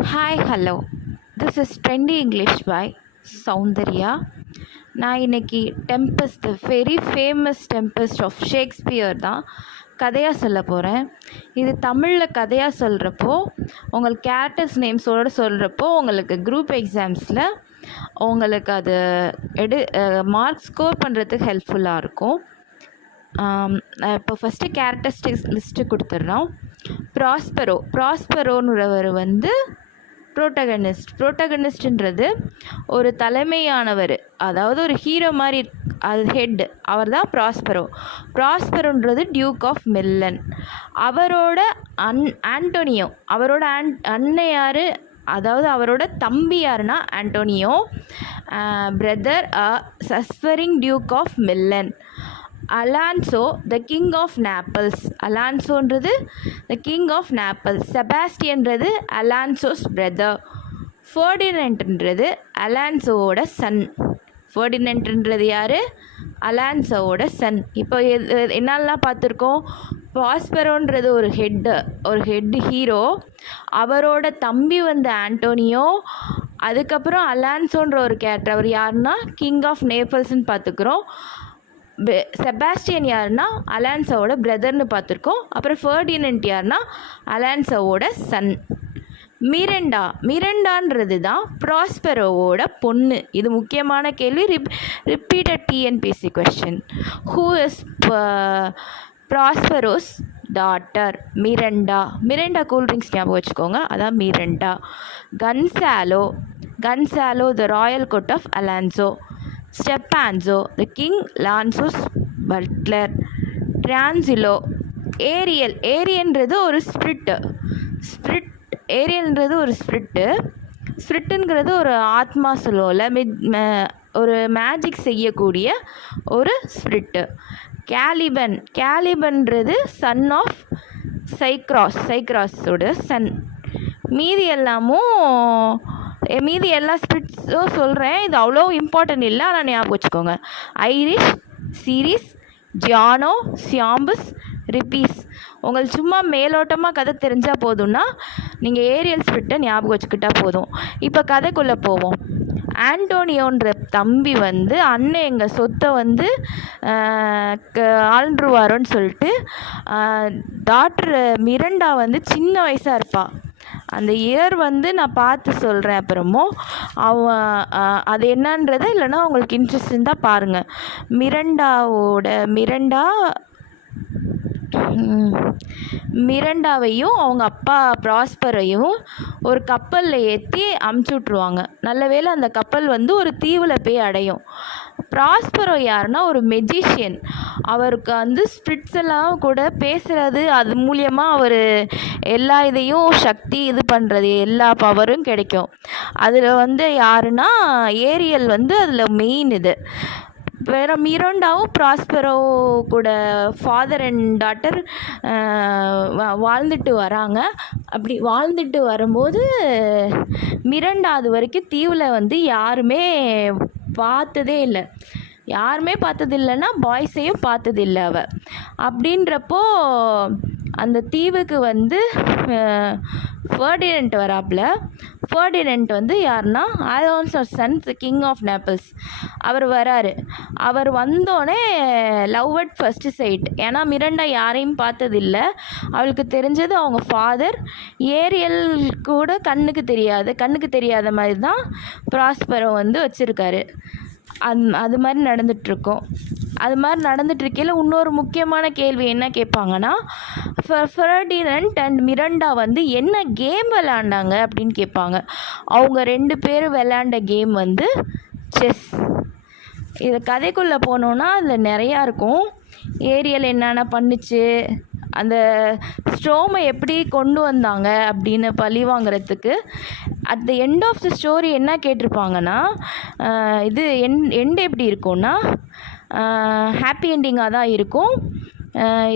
Hi hello, this is trendy English by Soundarya. நான் இன்றைக்கி Tempest, the very famous Tempest of Shakespeare தான் கதையாக சொல்ல போகிறேன். இது தமிழில் கதையாக சொல்கிறப்போ, உங்களுக்கு கேரக்டர்ஸ் நேம்ஸோடு சொல்கிறப்போ உங்களுக்கு குரூப் எக்ஸாம்ஸில் உங்களுக்கு அது மார்க் ஸ்கோர் பண்ணுறதுக்கு ஹெல்ப்ஃபுல்லாக இருக்கும். இப்போ ஃபஸ்ட்டு கேரக்டரிஸ்டிக்ஸ் லிஸ்ட்டு கொடுத்துட்றோம். ப்ராஸ்பரோன்றவர் ப்ரோட்டகனிஸ்ட்ன்றது ஒரு தலைமையானவர், அதாவது ஒரு ஹீரோ மாதிரி, அது ஹெட், அவர் தான் ப்ராஸ்பரோன்றது டியூக் ஆஃப் மில்லன். அவரோட ஆண்டோனியோ, அவரோட அண்ணன் யார், அதாவது அவரோட தம்பி யாருன்னா ஆண்டோனியோ, பிரதர் சஸ்வரிங் duke of Milan. Alonso the king of Naples, அலான்சோன்றது த கிங் ஆஃப் நேப்பிள்ஸ். செபாஸ்டியன்றது அலான்சோஸ் பிரதர். ஃபர்டினன்ட்ன்றது அலான்சோவோட சன். ஃபர்டினன்ட்ன்றது யார்? அலான்சோவோட சன். இப்போ என்னெல்லாம் பார்த்துருக்கோம்? ப்ராஸ்பரோன்றது ஒரு ஹெட் ஹீரோ, அவரோட தம்பி ஆண்டோனியோ. அதுக்கப்புறம் அலான்சோன்ற ஒரு கேரக்டர், அவர் யாருன்னா கிங் ஆஃப் நேப்பிள்ஸ்ன்னு பார்த்துக்குறோம். செபாஸ்டியன் யாருன்னா அலான்சோவோட பிரதர்னு பார்த்துருக்கோம். அப்புறம் ஃபர்டினன்ட் யாருன்னா அலான்சோவோட சன். மிரண்டான்றது தான் ப்ராஸ்பரோவோட பொண்ணு. இது முக்கியமான கேள்வி, repeated TNPSC question. Who is Prospero's daughter? Miranda cool drinks ஞாபகம் வச்சுக்கோங்க, அதான் Miranda. Gonzalo the royal court of Alonso. Stephano the king Alonso's butler. Trinculo ஏரியன்றது ஒரு ஏரியன்றது ஒரு ஸ்பிரிட்டுங்கிறது ஒரு ஆத்மா சொல்லுவோம்ல, ஒரு மேஜிக் செய்யக்கூடிய ஒரு ஸ்பிரிட்டு. கேலிபன்றது சன் ஆஃப் சைக்ராஸோட சன். மீதி எல்லா ஸ்பிரிட்ஸும் சொல்கிறேன், இது அவ்வளோ இம்பார்ட்டன்ட் இல்லை, ஆனால் ஞாபகம் வச்சுக்கோங்க. ஐரிஷ், சீரிஸ், ஜியானோ, சியாம்பஸ், ரிப்பீஸ். உங்களுக்கு சும்மா மேலோட்டமாக கதை தெரிஞ்சால் போதும்னா நீங்கள் ஏரியல் ஸ்பிரிட்டை ஞாபகம் வச்சுக்கிட்டால் போதும். இப்போ கதைக்குள்ளே போவோம். ஆண்டோனியோன்ற தம்பி அண்ணன் எங்கள் சொத்தை ஆள்ருவாரோன்னு சொல்லிட்டு டாக்டர் மிரண்டா சின்ன வயசாக இருப்பாள். அந்த இயர் நான் பார்த்து சொல்கிறேன் அப்புறமோ. அது என்னன்றதை, இல்லைன்னா உங்களுக்கு இன்ட்ரெஸ்ட் இருந்தால் பாருங்கள். மிரண்டாவையும் அவங்க அப்பா ப்ராஸ்பரையும் ஒரு கப்பலில் ஏற்றி அமுச்சு விட்ருவாங்க. நல்ல வேளை அந்த கப்பல் ஒரு தீவில் போய் அடையும். ப்ராஸ்பரோ யாருன்னா ஒரு மெஜிஷியன். அவருக்கு ஸ்பிரிட்ஸ் எல்லாம் கூட பேசுகிறது, அது மூலியமாக அவர் எல்லா இதையும் சக்தி இது பண்ணுறது, எல்லா பவரும் கிடைக்கும். அதில் யாருன்னா ஏரியல் அதில் மெயின் இது. வேறு மிரண்டாவும் ப்ராஸ்பரோ கூட ஃபாதர் அண்ட் டாட்டர் வாழ்ந்துட்டு வராங்க. அப்படி வாழ்ந்துட்டு வரும்போது மிரண்டா அது வரைக்கும் தீவில் யாருமே பார்த்ததே இல்லை. பாய்ஸையும் பார்த்ததில்லை அவள். அப்படின்றப்போ அந்த தீவுக்கு ஃபர்டினன்ட் வராப்பில். ஃபர்டினன்ட் யாருன்னா Alonso son, king of Naples. அவர் வராரு. அவர் வந்தோடனே லவ் அட் ஃபர்ஸ்ட் சைட். ஏன்னா மிரண்டா யாரையும் பார்த்ததில்லை, அவளுக்கு தெரிஞ்சது அவங்க ஃபாதர். ஏரியல் கூட கண்ணுக்கு தெரியாத மாதிரி தான் ப்ராஸ்பரோ வச்சுருக்காரு. அது மாதிரி நடந்துகிட்ருக்கோம். அது மாதிரி நடந்துகிட்ருக்கையில் இன்னொரு முக்கியமான கேள்வி என்ன கேட்பாங்கன்னா, ஃபர்டினன்ட் அண்ட் மிரண்டா என்ன கேம் விளாண்டாங்க அப்படின்னு கேட்பாங்க. அவங்க 2 பேரும் விளையாண்ட கேம் செஸ். இது கதைக்குள்ளே போனோன்னா அதில் நிறையா இருக்கும். ஏரியல் என்னென்ன பண்ணுச்சு, அந்த ஸ்ட்ரோமை எப்படி கொண்டு வந்தாங்க அப்படின்னு பழி வாங்கிறதுக்கு. At the end of the story என்ன கேட்டிருப்பாங்கன்னா, இது எண்ட் எப்படி இருக்கும்னா ஹாப்பி என்டிங்காக தான் இருக்கும்.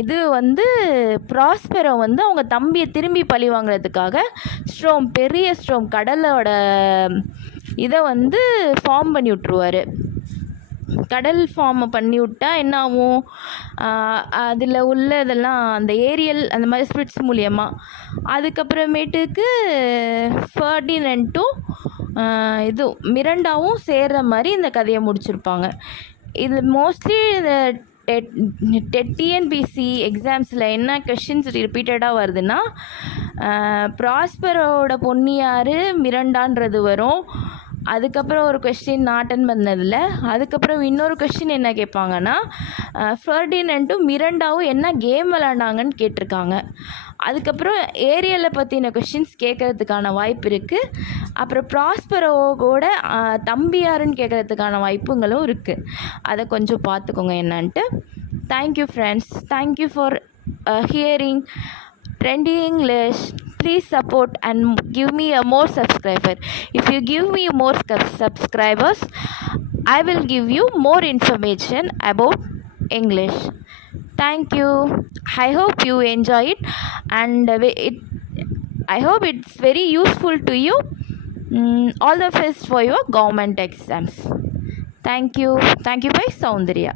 இது ப்ராஸ்பரோ அவங்க தம்பியை திரும்பி பழி வாங்கிறதுக்காக பெரிய ஸ்ட்ரோம் கடலோட இதை ஃபார்ம் பண்ணி விட்ருவார். கடல் ஃபார்மை பண்ணி விட்டா என்ன ஆகும், அதில் உள்ள இதெல்லாம் அந்த ஏரியல் அந்த மாதிரி ஸ்பிரிட்ஸ் மூலியமாக. அதுக்கப்புறமேட்டுக்கு ஃபர்டினண்ட்டும் இது மிரண்டாவும் சேர்கிற மாதிரி இந்த கதையை முடிச்சிருப்பாங்க. இது மோஸ்ட்லி இந்த டிஎன்பிசி எக்ஸாம்ஸில் என்ன கொஷின்ஸ் ரிப்பீட்டடாக வருதுன்னா, ப்ராஸ்பரோட பொண்ணு யார், மிரண்டான்றது வரும். அதுக்கப்புறம் ஒரு கொஸ்டின் நான் அட்டன் பண்ணதில். அதுக்கப்புறம் இன்னொரு கொஸ்டின் என்ன கேட்பாங்கன்னா, ஃபர்டினண்ட்டும் மிரண்டாவும் என்ன கேம் விளாண்டாங்கன்னு கேட்டிருக்காங்க. அதுக்கப்புறம் ஏரியலை பற்றின கொஷின்ஸ் கேட்குறதுக்கான வாய்ப்பு இருக்குது. அப்புறம் ப்ராஸ்பரோவோட தம்பி யாருன்னு கேட்குறதுக்கான வாய்ப்புங்களும் இருக்குது. அதை கொஞ்சம் பார்த்துக்கோங்க என்னன்ட்டு. Thank you friends, thank you for hearing Trendy English. Please support and give me a more subscriber. If you give me more subscribers, I will give you more information about English. Thank you. I hope you enjoy it, and I hope it's very useful to you. All the best for your government exams. Thank you. Thank you by Soundarya.